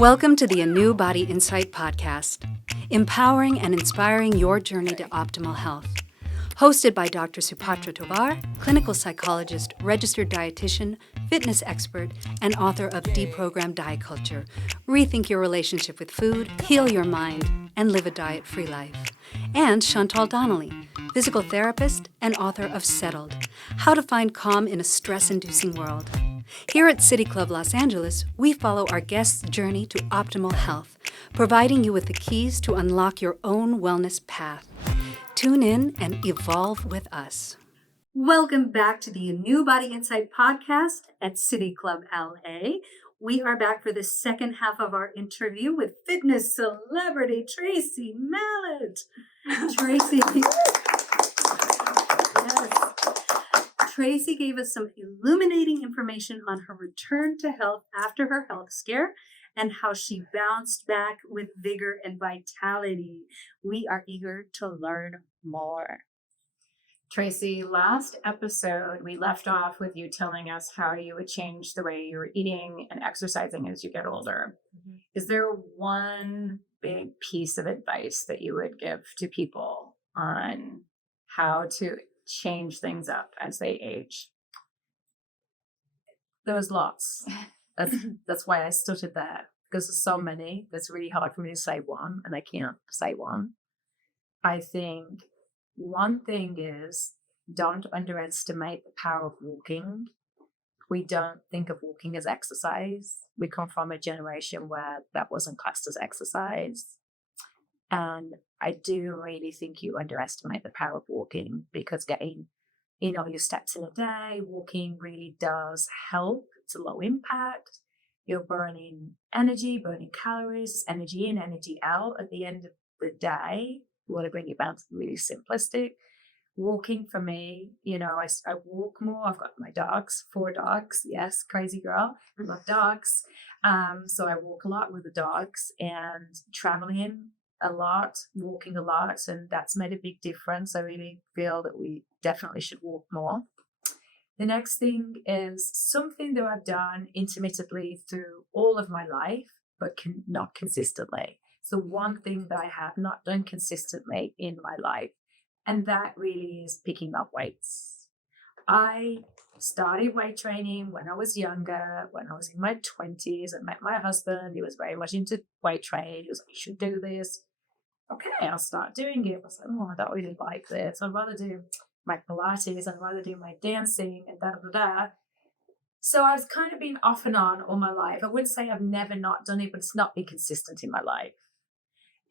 Welcome to the ANEW Insight Podcast, empowering and inspiring your journey to optimal health. Hosted by Dr. Supatra Tovar, clinical psychologist, registered dietitian, fitness expert, and author of Deprogrammed Diet Culture. Rethink your relationship with food, heal your mind, and live a diet-free life. And Chantal Donnelly, physical therapist and author of Settled, How to Find Calm in a Stress-Inducing World. Here at City Club Los Angeles, we follow our guests' journey to optimal health, providing you with the keys to unlock your own wellness path. Tune in and evolve with us. Welcome back to the ANEW Insight Podcast at City Club LA. We are back for the second half of our interview with fitness celebrity Tracey Mallett. Tracey. Yes. Tracey gave us some illuminating information on her return to health after her health scare and how she bounced back with vigor and vitality. We are eager to learn more. Tracey, last episode, we left off with you telling us how you would change the way you were eating and exercising as you get older. Mm-hmm. Is there one big piece of advice that you would give to people on how to change things up as they age? There was lots. That's why I stuttered there, because there's so many that's really hard for me to say one, and I can't say one. I think one thing is, don't underestimate the power of walking. We don't think of walking as exercise. We come from a generation where that wasn't classed as exercise. And I do really think you underestimate the power of walking, because getting, your steps in a day, walking really does help. It's a low impact. You're burning energy, burning calories, energy in, energy out at the end of the day. We want to bring it back to really simplistic. Walking for me, I walk more. I've got my dogs, 4 dogs. Yes, crazy girl. I love dogs. So I walk a lot with the dogs, and traveling a lot, walking a lot, and that's made a big difference. I really feel that we definitely should walk more. The next thing is something that I've done intermittently through all of my life, but not consistently. So one thing that I have not done consistently in my life, and that really is picking up weights. I started weight training when I was younger, when I was in my 20s. I met my husband. He was very much into weight training. He was like, you should do this. Okay, I'll start doing it. I was like, I don't really like this. I'd rather do my Pilates. I'd rather do my dancing and da-da-da-da. So I've kind of been off and on all my life. I wouldn't say I've never not done it, but it's not been consistent in my life.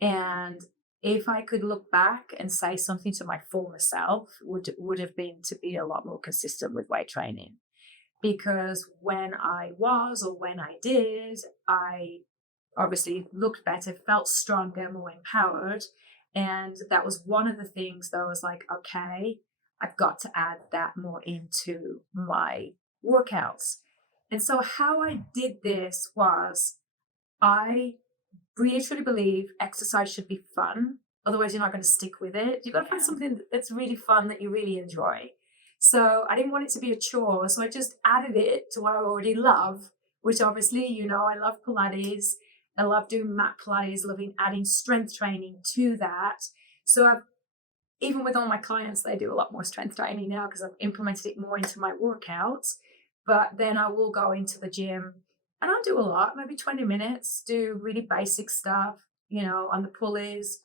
And if I could look back and say something to my former self, would have been to be a lot more consistent with weight training. Because when I did, I obviously looked better, felt stronger, more empowered. And that was one of the things that I was like, okay, I've got to add that more into my workouts. And so how I did this was, I really truly believe exercise should be fun. Otherwise, you're not going to stick with it. You've got to find something that's really fun that you really enjoy. So I didn't want it to be a chore. So I just added it to what I already love, which obviously, I love Pilates. I love doing mat Pilates, loving adding strength training to that. So even with all my clients, they do a lot more strength training now because I've implemented it more into my workouts. But then I will go into the gym and I'll do a lot, maybe 20 minutes, do really basic stuff, on the pulleys,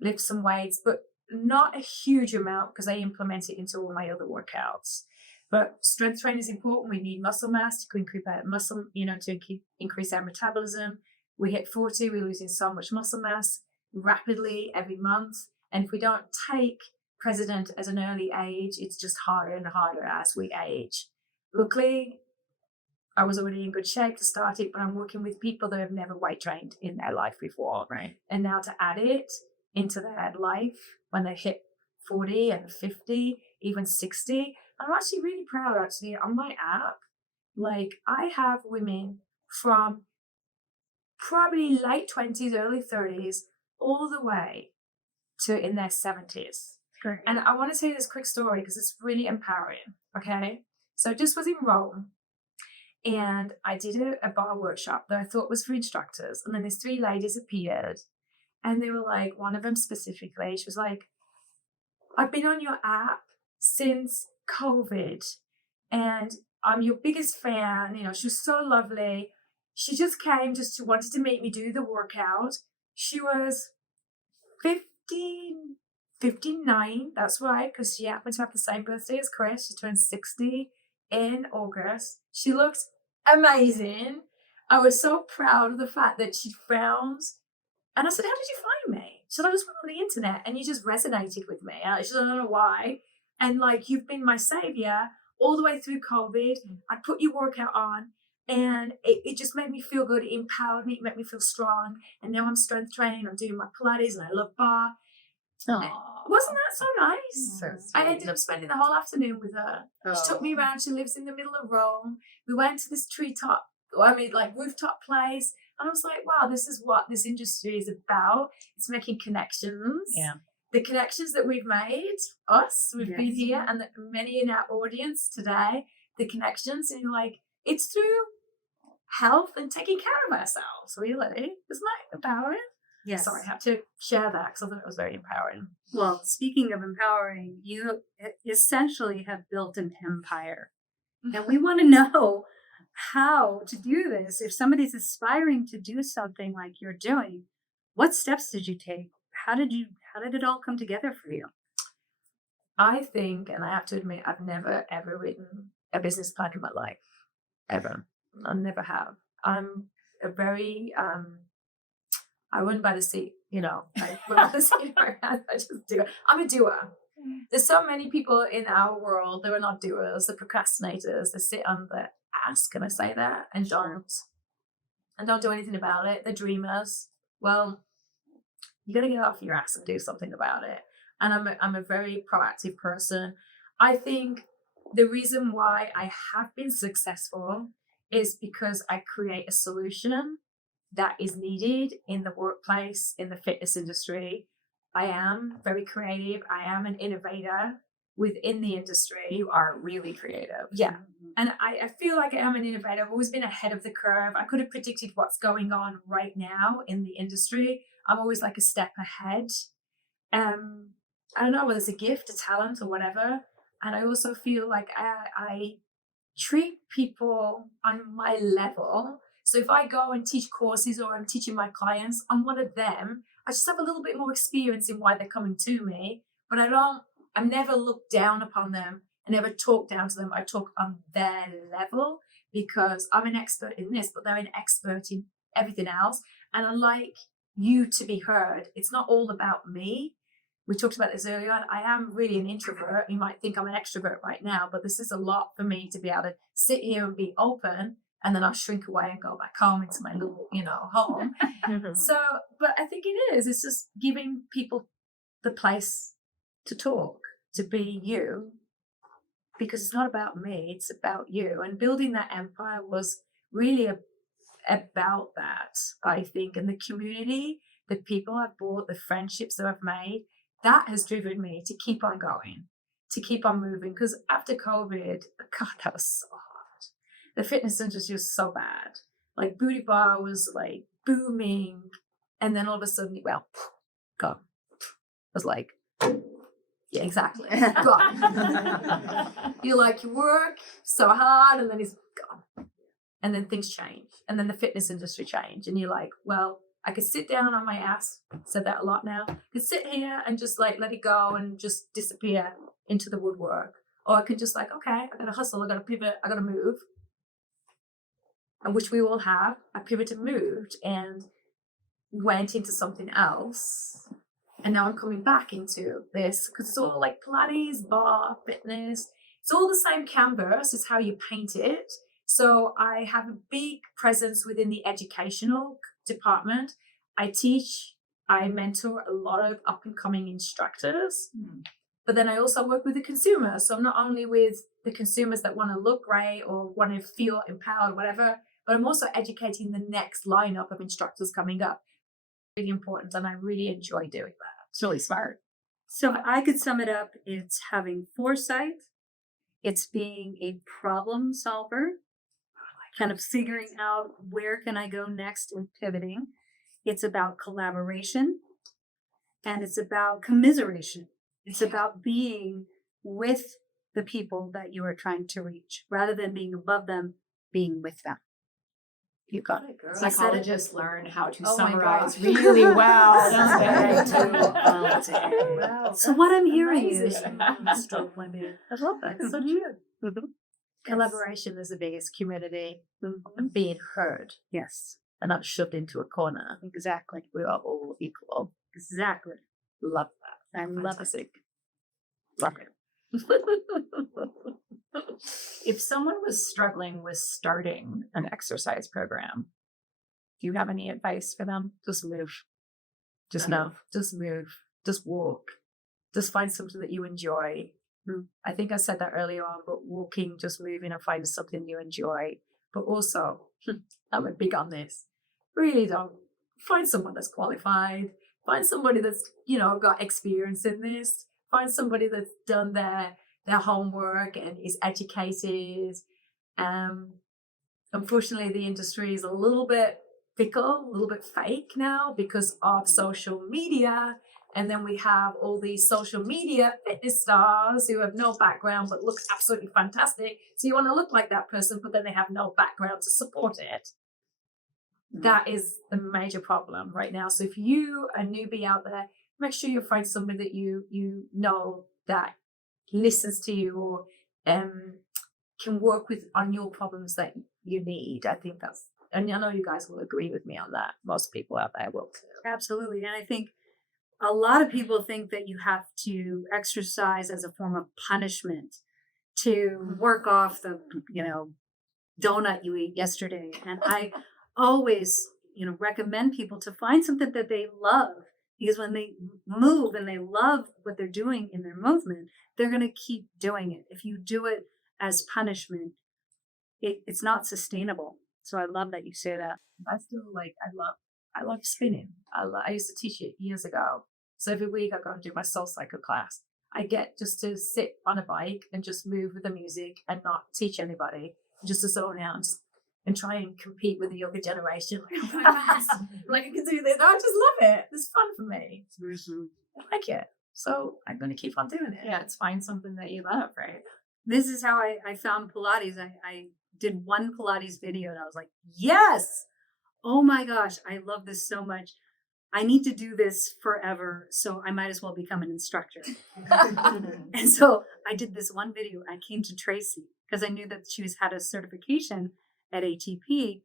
lift some weights, but not a huge amount because I implement it into all my other workouts. But strength training is important. We need muscle mass to increase our muscle, to increase our metabolism. We hit 40, we're losing so much muscle mass rapidly every month. And if we don't take precedent at an early age, it's just harder and harder as we age. Luckily, I was already in good shape to start it, but I'm working with people that have never weight trained in their life before. Right. And now to add it into their life when they hit 40 and 50, even 60, I'm actually really proud on my app. Like, I have women from probably late 20s, early 30s, all the way to in their 70s. Great. And I want to tell you this quick story because it's really empowering. Okay. So I just was in Rome, And I did a bar workshop that I thought was for instructors. And then these 3 ladies appeared, and they were like, one of them specifically, she was like, I've been on your app since COVID, and I'm your biggest fan. You know, she was so lovely. She just came she wanted to make me do the workout. She was 59, that's right, because she happened to have the same birthday as Chris. She turned 60 in August. She looked amazing. I was so proud of the fact that she found, and I said, how did you find me? She said, I just went on the internet and you just resonated with me. And she said, I don't know why. And like, you've been my savior all the way through COVID. I put your workout on, and it just made me feel good. It empowered me. It made me feel strong. And now I'm strength training. I'm doing my Pilates, and I love barre. Aww. Wasn't that so nice? So I ended up spending the whole afternoon with her. She took me around. She lives in the middle of Rome. We went to this rooftop place. And I was like, wow, this is what this industry is about. It's making connections. Yeah. The connections that we've made, we've been here, and many in our audience today, the connections, and you're like, it's through health and taking care of ourselves, really. Isn't that empowering? Yes. Sorry, I had to share that because I thought it was very empowering. Well, speaking of empowering, you essentially have built an empire. And we want to know how to do this. If somebody's aspiring to do something like you're doing, what steps did you take? How did it all come together for you? I think, and I have to admit, I've never ever written a business plan in my life. Ever. I never have. I'm a very I run by the seat, I run by the seat of my hand. I just do it. I'm a doer. There's so many people in our world that are not doers, the procrastinators, they sit on the ass, can I say that? And don't do anything about it. They're dreamers. Well, you got to get off your ass and do something about it. And I'm a very proactive person. I think the reason why I have been successful is because I create a solution that is needed in the workplace, in the fitness industry. I am very creative. I am an innovator within the industry. You are really creative. Yeah. And I feel like I am an innovator. I've always been ahead of the curve. I could have predicted what's going on right now in the industry. I'm always like a step ahead. I don't know whether it's a gift, a talent, or whatever. And I also feel like I treat people on my level. So if I go and teach courses or I'm teaching my clients, I'm one of them. I just have a little bit more experience in why they're coming to me, but I never look down upon them. I never talk down to them. I talk on their level because I'm an expert in this, but they're an expert in everything else. And I like you to be heard. It's not all about me. We talked about this earlier on. I am really an introvert. You might think I'm an extrovert right now, but this is a lot for me to be able to sit here and be open, and then I'll shrink away and go back home into my little, home. So, but I think it is. It's just giving people the place to talk, to be you, because it's not about me, it's about you. And building that empire was really about that, I think. And the community, the people I've brought, the friendships that I've made, that has driven me to keep on going, to keep on moving. Because after COVID, God, that was so hard. The fitness industry was so bad. Like Booty Bar was like booming. And then all of a sudden, gone. I was like, yeah, exactly. Gone. You work so hard and then it's gone. And then things change. And then the fitness industry changed. And you're like, well, I could sit down on my ass. Said that a lot now. I could sit here and just let it go and just disappear into the woodwork. Or I could just okay, I got to hustle. I got to pivot. I got to move. And which we all have. I pivoted, moved, and went into something else. And now I'm coming back into this because it's all like Pilates, barre, fitness. It's all the same canvas. It's how you paint it. So I have a big presence within the educational department. I teach, I mentor a lot of up and coming instructors. But then I also work with the consumer. So I'm not only with the consumers that want to look great or want to feel empowered, whatever, but I'm also educating the next lineup of instructors coming up. Really important, and I really enjoy doing that. It's really smart. So if I could sum it up, it's having foresight, it's being a problem solver, kind of figuring out where can I go next and pivoting. It's about collaboration and it's about commiseration. It's about being with the people that you are trying to reach rather than being above them, being with them. You got it, girl. Psychologists learn how to Oh my summarize gosh. really well, don't Wow. they? So what I'm hearing is, Amazing. I love that. It's so true. Collaboration is the biggest community and being heard yes, and not shoved into a corner. exactly, We are all equal. exactly. Love that. I love it. Fantastic. Love it. If someone was struggling with starting an exercise program, do you have any advice for them? Just move. Just Okay. move. Just move. Just walk. Just find something that you enjoy. I think I said that earlier on, but walking, just moving and finding something you enjoy. But also, I'm big on this. Really don't find someone that's qualified. Find somebody that's, got experience in this. Find somebody that's done their homework and is educated. Unfortunately, the industry is a little bit fickle, a little bit fake now because of social media. And then we have all these social media fitness stars who have no background but look absolutely fantastic. So you want to look like that person, but then they have no background to support it. That is the major problem right now. So if you are a newbie out there, make sure you find somebody that you know that listens to you or can work on your problems that you need. I think and I know you guys will agree with me on that. Most people out there will too. Absolutely. And I think a lot of people think that you have to exercise as a form of punishment to work off the, donut you ate yesterday. And I always, recommend people to find something that they love, because when they move and they love what they're doing in their movement, they're going to keep doing it. If you do it as punishment, it's not sustainable. So I love that you say that. I feel like I love spinning. I used to teach it years ago. So every week I go and do my soul cycle class. I get just to sit on a bike and just move with the music and not teach anybody, just to zone out and try and compete with the younger generation. Like I can do this. I just love it. It's fun for me. I like it. So I'm going to keep on doing it. Yeah, it's find something that you love, right? This is how I found Pilates. I did one Pilates video and I was like, yes, oh my gosh, I love this so much. I need to do this forever, so I might as well become an instructor. And so I did this one video. I came to Tracey because I knew that she had a certification at ATP.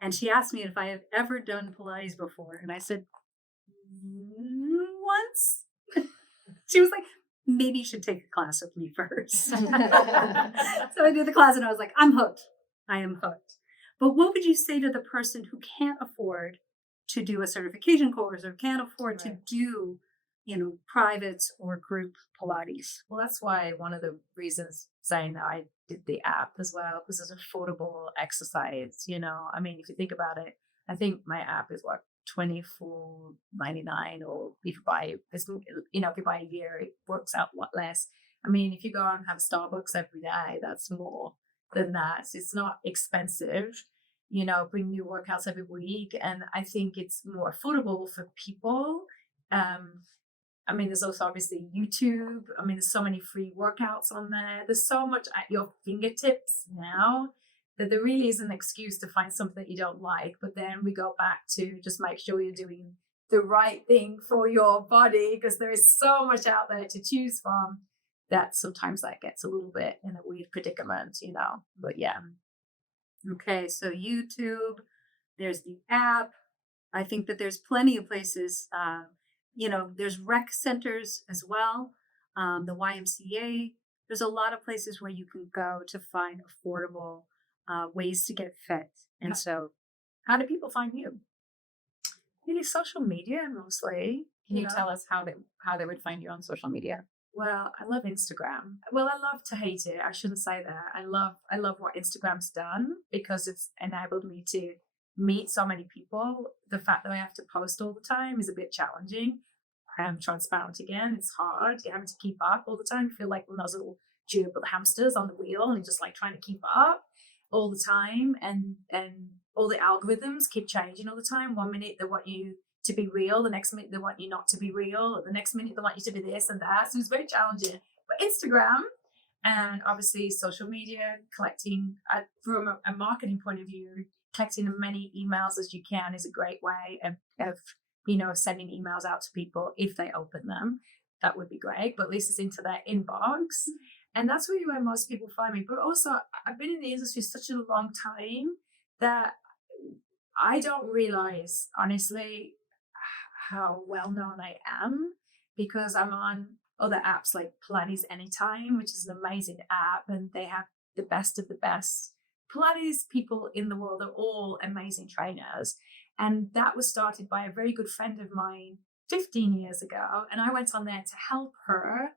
And she asked me if I had ever done Pilates before. And I said, once. She was like, maybe you should take a class with me first. So I did the class and I was like, I'm hooked. I am hooked. But what would you say to the person who can't afford to do a certification course or can't afford to do, privates or group Pilates? Well, that's why one of the reasons saying that I did the app as well, because it's affordable exercise. I mean, if you think about it, I think my app is what, $24.99, or if you buy a year, it works out a lot less. I mean, if you go and have Starbucks every day, that's more than that. So it's not expensive. Bring new workouts every week, and I think it's more affordable for people. I mean, there's also obviously YouTube. I mean, there's so many free workouts on there. There's so much at your fingertips now that there really is an excuse to find something that you don't like. But then we go back to just make sure you're doing the right thing for your body, because there is so much out there to choose from that sometimes that gets a little bit in a weird predicament, But yeah. Okay, so YouTube, there's the app. I think that there's plenty of places, there's rec centers as well, the YMCA. There's a lot of places where you can go to find affordable ways to get fit. And so How do people find you? Really social media mostly. Can you tell us how they would find you on social media? Well, I love Instagram. Well, I love to hate it. I shouldn't say that. I love what Instagram's done, because it's enabled me to meet so many people. The fact that I have to post all the time is a bit challenging. I am transparent again. It's hard. You're having to keep up all the time. You feel like one of those little gerbil hamsters on the wheel and you're just like trying to keep up. all the time, and all the algorithms keep changing all the time. 1 minute they want you to be real, the next minute they want you not to be real, or the next minute they want you to be this and that. So it's very challenging. But Instagram and obviously social media, collecting from a marketing point of view, collecting as many emails as you can is a great way of sending emails out to people if they open them. That would be great, but at least it's into their inbox. And that's really where most people find me. But also, I've been in the industry such a long time that I don't realize, honestly, how well known I am, because I'm on other apps like Pilates Anytime, which is an amazing app, and they have the best of the best Pilates people in the world. Are all amazing trainers. And that was started by a very good friend of mine 15 years ago. And I went on there to help her.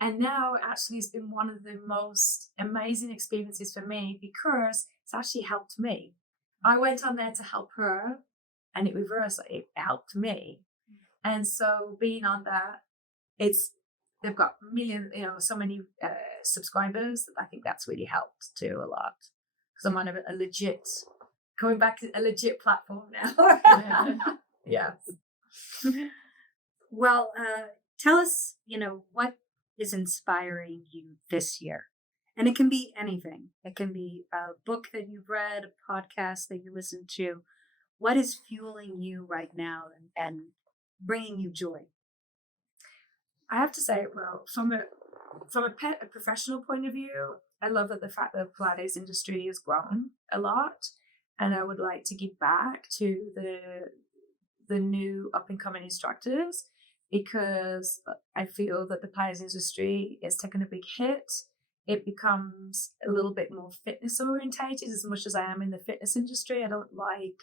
And now actually it's been one of the most amazing experiences for me, because it's actually helped me. I went on there to help her, and it reversed, it helped me. And so being on that, they've got so many subscribers. I think that's really helped too a lot, because I'm on a legit platform now. Yeah. Well, tell us, what is inspiring you this year? And it can be anything. It can be a book that you've read, a podcast that you listen to. What is fueling you right now and bringing you joy? I have to say, well, from a professional point of view, I love the fact that the Pilates industry has grown a lot, and I would like to give back to the new up-and-coming instructors, because I feel that the Pilates industry is taking a big hit. It becomes a little bit more fitness orientated. As much as I am in the fitness industry, I don't like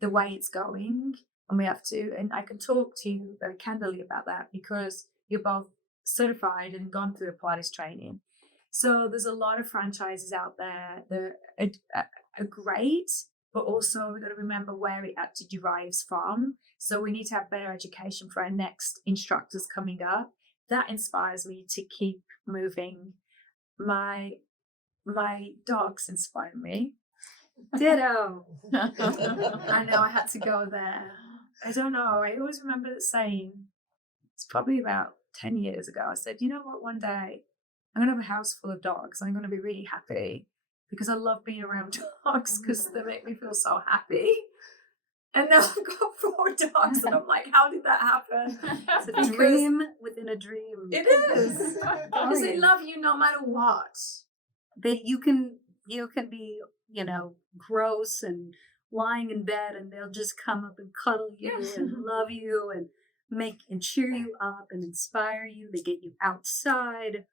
the way it's going, and I can talk to you very candidly about that, because you're both certified and gone through a Pilates training. So there's a lot of franchises out there that are great, but also we've got to remember where it actually derives from. So we need to have better education for our next instructors coming up. That inspires me to keep moving. My dogs inspire me. Ditto. I know, I had to go there. I don't know. I always remember saying, it's probably about 10 years ago, I said, you know what, one day I'm going to have a house full of dogs. I'm going to be really happy, because I love being around dogs, because they make me feel so happy. And now I've got 4 dogs, and I'm like, how did that happen? It's a dream within a dream. It is. Because they love you no matter what. That you can be, gross and lying in bed, and they'll just come up and cuddle you and love you and cheer you up and inspire you. They get you outside.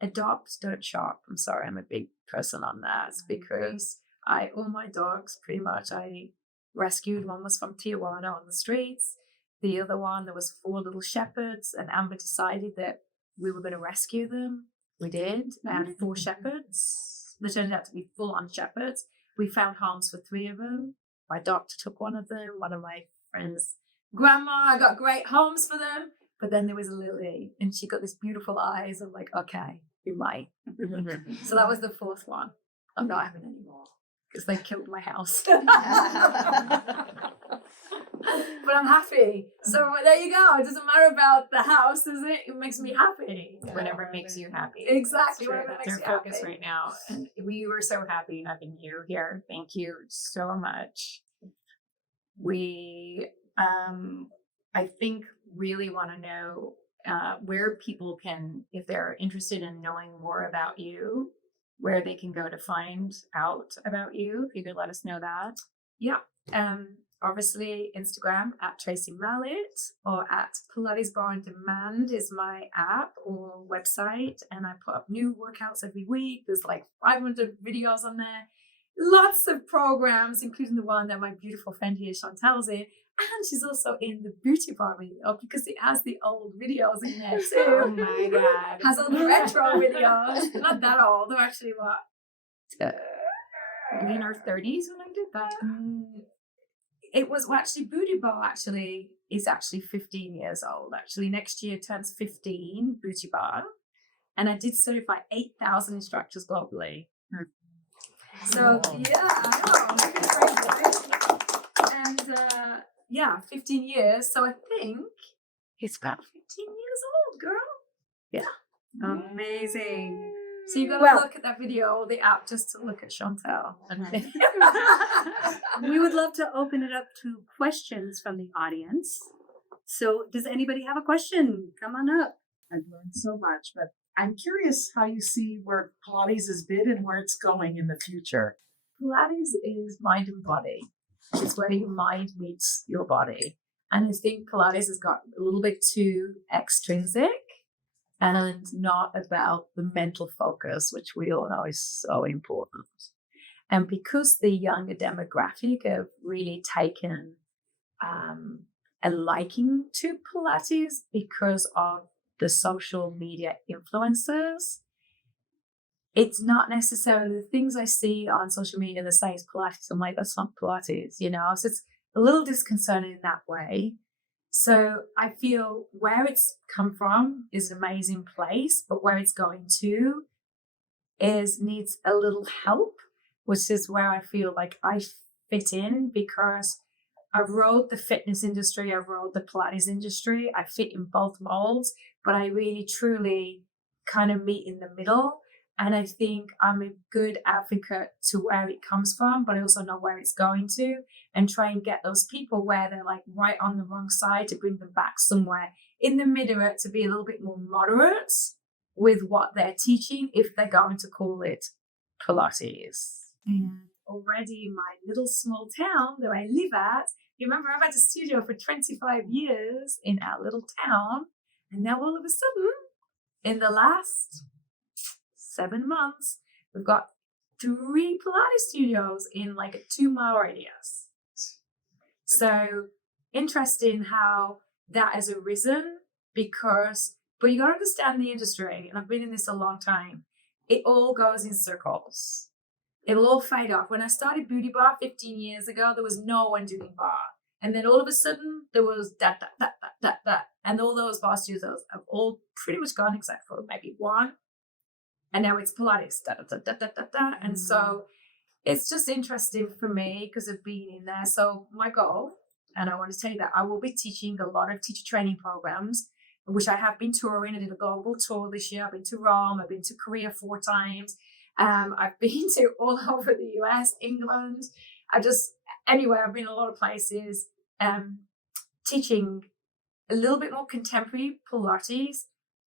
Adopt, don't shop. I'm sorry, I'm a big person on that, because all my dogs pretty much I rescued. One was from Tijuana on the streets. The other one, there was 4 little shepherds, and Amber decided that we were going to rescue them. We did. I had 4 shepherds. They turned out to be full-on shepherds. We found homes for 3 of them. My doctor took one of them. One of my friends' grandma, I got great homes for them. But then there was Lily, and she got these beautiful eyes. I'm like, okay, you might. So that was the 4th one. I'm not having any more, because they killed my house. But I'm happy. So there you go. It doesn't matter about the house, does it? It makes me happy. Whatever makes you happy. Exactly. That's our focus right now. And we were so happy having you here. Thank you so much. We, I think, really want to know where people can, if they're interested in knowing more about you, where they can go to find out about you. If you could let us know that. Yeah. Obviously, Instagram at Tracey Mallett, or at Pilates Barre On Demand is my app or website. And I put up new workouts every week. There's like 500 videos on there. Lots of programs, including the one that my beautiful friend here, Chantel's in. And she's also in the Beauty Bar video, because it has the old videos in there too. Oh my God. Has all the retro videos. Not that old. They're actually Maybe in our 30s when I did that. It was actually Beauty Bar is actually 15 years old. Actually, next year turns 15, Beauty Bar. And I did certify 8,000 instructors globally. So yeah, I know. And 15 years. So I think it's about 15 years old, girl. Yeah. Amazing. So you got to look at that video or the app just to look at Chantal. We would love to open it up to questions from the audience. So does anybody have a question? Come on up. I've learned so much, but I'm curious how you see where Pilates has been and where it's going in the future. Pilates is mind and body. It's where your mind meets your body. And I think Pilates has got a little bit too extrinsic and not about the mental focus, which we all know is so important. And because the younger demographic have really taken a liking to Pilates because of the social media influencers, it's not necessarily the things I see on social media that say it's Pilates. I'm like, that's not Pilates, you know? So it's a little disconcerting in that way. So I feel where it's come from is an amazing place, but where it's going to needs a little help, which is where I feel like I fit in because I've rode the fitness industry, I've rode the Pilates industry, I fit in both molds, but I really truly kind of meet in the middle. And I think I'm a good advocate to where it comes from, but I also know where it's going to and try and get those people where they're like right on the wrong side to bring them back somewhere in the middle to be a little bit more moderate with what they're teaching if they're going to call it Pilates. And already in my little small town that I live at, you remember I've had a studio for 25 years in our little town. And now all of a sudden, in the last 7 months, we've got 3 Pilates studios in like a 2-mile radius. So interesting how that has arisen but you got to understand the industry, and I've been in this a long time. It all goes in circles. It'll all fade off. When I started Booty Bar 15 years ago, there was no one doing bar. And then all of a sudden, there was that. And all those bar studios have all pretty much gone except for maybe one. And now it's Pilates, And so it's just interesting for me because of being in there. So my goal, and I want to tell you that I will be teaching a lot of teacher training programs, which I have been touring. I did a global tour this year. I've been to Rome. I've been to Korea 4 times. I've been to all over the US, England. I've been a lot of places teaching a little bit more contemporary Pilates.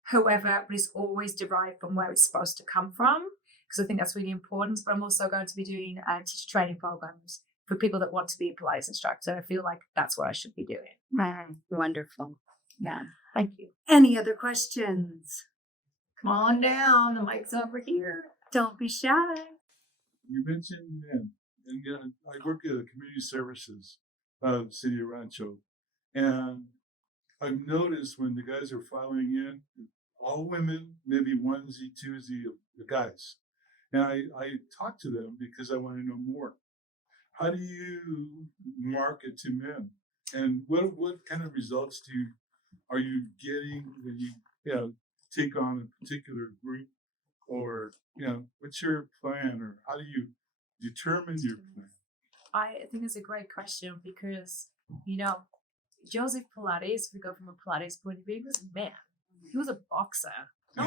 However, but it's always derived from where it's supposed to come from, because I think that's really important. But I'm also going to be doing teacher training programs for people that want to be a Pilates instructor. I feel like that's what I should be doing. Wonderful. Yeah, thank you. Any other questions? Come on down. The mic's over here. Don't be shy. You mentioned men, and I work at community services out of the city of Rancho, and I've noticed when the guys are filing in, all women, maybe onesie, twosie of guys. And I talk to them because I want to know more. How do you market to men? And what kind of results are you getting when you take on a particular group? Or, what's your plan, or how do you determine your plan? I think it's a great question because, Joseph Pilates, if we go from a Pilates point of view, he was a man. He was a boxer. No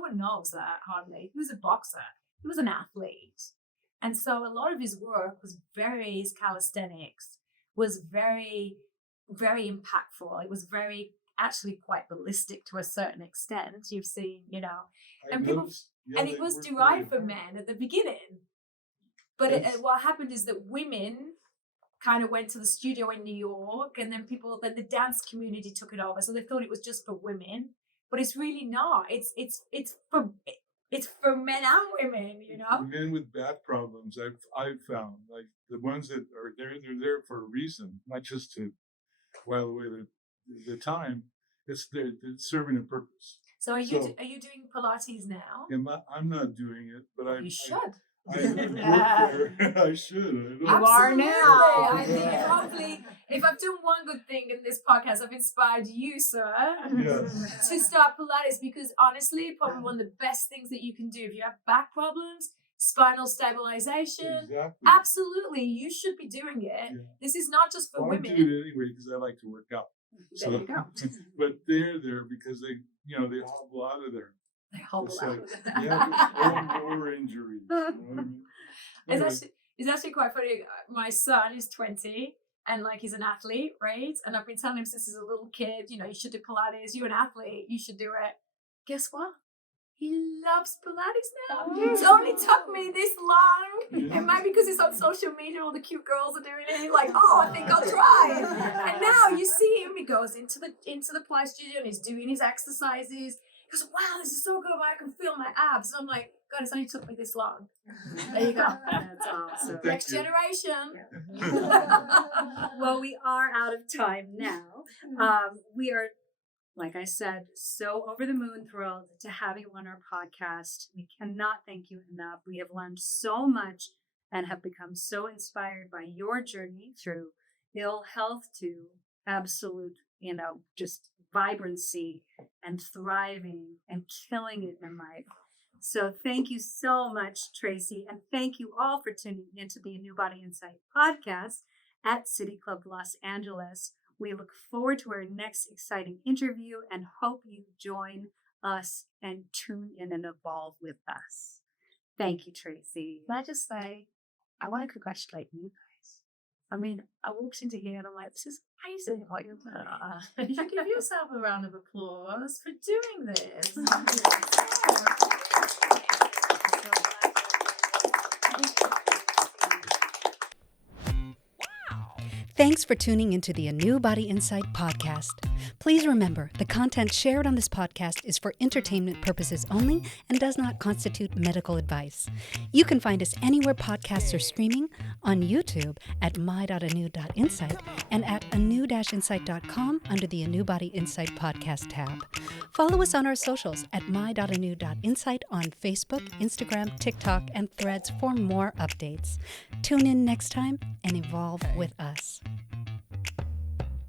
one knows that hardly. He was a boxer. He was an athlete. And so a lot of his work his calisthenics was very, very impactful. It was very, actually quite ballistic to a certain extent. You've seen, and it was derived from men at the beginning. But what happened is that women kind of went to the studio in New York, and then the dance community took it over. So they thought it was just for women, but it's really not. It's for men and women, Men with back problems, I've found, like the ones that are there, they're there for a reason, not just to while away the time. It's serving a purpose. So are you doing Pilates now? I'm not doing it, but you should. I should. You are now. I think hopefully, if I've done one good thing in this podcast, I've inspired you, sir, to start Pilates, because honestly, probably one of the best things that you can do if you have back problems, spinal stabilization. Exactly. Absolutely, you should be doing it. Yeah. This is not just for I women. do it anyway because I like to work out. There you go. But they're there because they hobble out of there. They hobble It's out. like, yeah, more injuries. You know what I mean? Anyway, It's actually quite funny. My son is 20 and like he's an athlete, right? And I've been telling him since he's a little kid, you should do Pilates. You're an athlete, you should do it. Guess what? He loves Pilates now. It's only took me this long. Yeah. It might be because it's on social media, all the cute girls are doing it. He's like, oh, I think I'll try. And now you see him, he goes into the Pilates studio and he's doing his exercises. He goes, wow, this is so good. I can feel my abs. And I'm like, God, it's only took me this long. There you go. That's awesome. Thank Next you. generation. Well, we are out of time now. We are, like I said, so over the moon thrilled to have you on our podcast. We cannot thank you enough. We have learned so much and have become so inspired by your journey through ill health to absolute, just vibrancy and thriving and killing it in life. So thank you so much, Tracey, and thank you all for tuning into the ANEW Body Insight podcast at City Club Los Angeles. We look forward to our next exciting interview and hope you join us and tune in and evolve with us. Thank you, Tracey. Can I just say, I want to congratulate you guys. I mean, I walked into here and I'm like, this is amazing what you're doing. You should give yourself a round of applause for doing this. Thanks for tuning into the ANEW Body Insight podcast. Please remember, the content shared on this podcast is for entertainment purposes only and does not constitute medical advice. You can find us anywhere podcasts are streaming, on YouTube at my.anew.insight and at anew-insight.com under the ANEW Body Insight podcast tab. Follow us on our socials at my.anew.insight on Facebook, Instagram, TikTok, and Threads for more updates. Tune in next time and evolve with us.